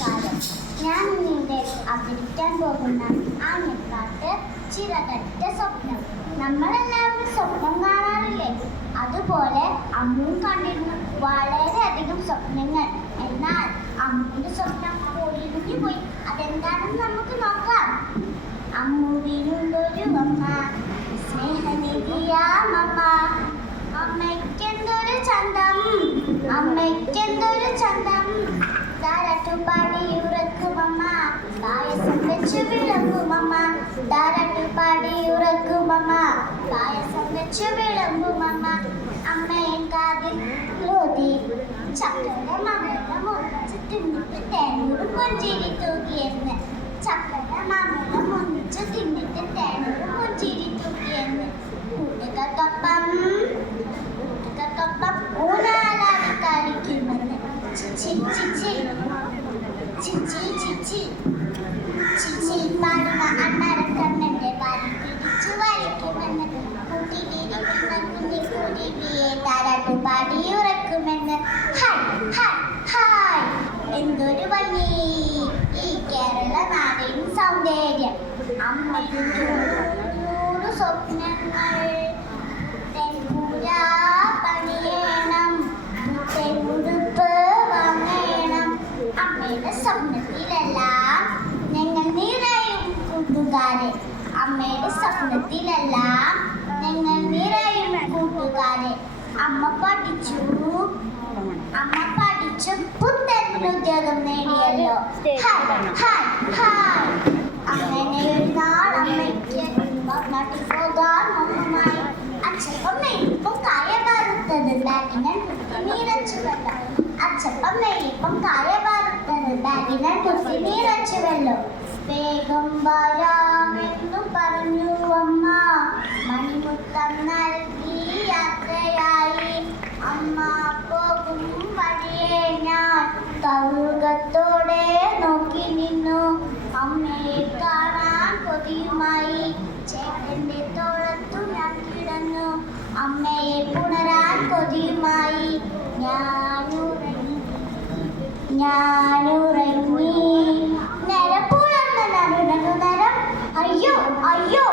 നമസ്കാരം. ഞാൻ ഇന്നിവിടെ അവതരിക്കാൻ പോകുന്ന ആനക്കാട്ട് ചിറകറ്റ സ്വപ്നം. നമ്മളെല്ലാവരും സ്വപ്നം കാണാറില്ലേ? അതുപോലെ അമ്മും കണ്ടിരുന്നു വളരെയധികം സ്വപ്നങ്ങൾ. എന്നാൽ അമ്മുവിന്റെ സ്വപ്നം പൊളിഞ്ഞു പോയി. അതെന്താണെന്ന് നമുക്ക് നോക്കാം. അമ്മുവിനുള്ളൊരു അമ്മ, സ്നേഹനിധിയാമമ്മ. അമ്മയ്ക്കെന്തൊരു ചന്തം, അമ്മയ്ക്കെന്തൊരു ചന്തം. താരാട്ടുപാടി ഉറക്കുമമ്മ, പായസം വെച്ചു വിളമ്പുമമ്മ. താരാട്ടുപാടി ഉറക്കുമമ്മ, പായസം വെച്ചു വിളമ്പുമമ്മ. അമ്മയെ കാതിൽ ഓതി ചക്കര മമ്മയുടെ മുറിച്ച് തിന്നിട്ട് തേനൂറ് പുഞ്ചിരി തൂക്കിയെന്ന്. ചക്കര മമ്മയുടെ മുറിച്ച് തിന്നിട്ട് തേനൂറ് പുഞ്ചിരി തൂക്കിയെന്ന്. കൂട്ടുകാർക്കൊപ്പം ഊനാലാടി കളിക്കുമെന്ന്. ചിച്ചി ചിച്ചി ചിച്ചി ചിച്ചി ചിച്ചി പാടുന്ന അണ്ണാരക്കണ്ണന്റെ പാലിൽ പിടിച്ചു വലിക്കുമെന്ന്. കൂട്ടിലിരിക്കുന്ന കുഞ്ഞിക്കുരുവിയെ താരാട്ടുപാടി ഉറക്കുമെന്ന്. ഹായ് ഹായ് ഹായ്, എന്തൊരു ഭംഗി ഈ കേരള നാടിൻ സൗന്ദര്യം. അമ്മയുടെ നൂറ് സ്വപ്നങ്ങൾ. പണിയണം, ഉടുപ്പ് വാങ്ങണം. അമ്മയുടെ സ്വപ്നത്തിലെല്ലാം ഞങ്ങൾ നിറയും കൂട്ടുകാരെ. അമ്മയുടെ സ്വപ്നത്തിലെല്ലാം ഞങ്ങൾ നിറയും കൂട്ടുകാരെ. അമ്മ പഠിച്ചു പുത്തൻ ഉദ്യോഗം നേടിയല്ലോ. Hi hi hi. അങ്ങനെ ഒരു നാൾ അമ്മയ്ക്ക് നാട്ടിൽ പോകാൻ മോഹമായി. അച്ഛപ്പം ഇപ്പം കായ പാറുത്തത് ബാഗിനാൽ നീരച്ചുവല്ലോ. അച്ഛപ്പം നെയ്യപ്പം കായ പാറുത്തത് ബാഗിനാൽ കുത്തി നീരച്ചുവല്ലോ. വേഗം വരാമെന്നു പറഞ്ഞു അമ്മ. മണിമുത്തം നൽകി യാത്രയായി. അമ്മ പോകും വഴിയെ ഞാൻ കൗതുകത്തോടെ നോക്കി നിന്നു. അമ്മയെ കാണാൻ കൊതിയുമായി ചേട്ടന്റെ തോളത്തു ഞാൻ കിടന്നു. അമ്മയെ പുണരാൻ കൊതിയുമായി ഞാനുറങ്ങി. നേരം പുലർന്ന നരം. അയ്യോ അയ്യോ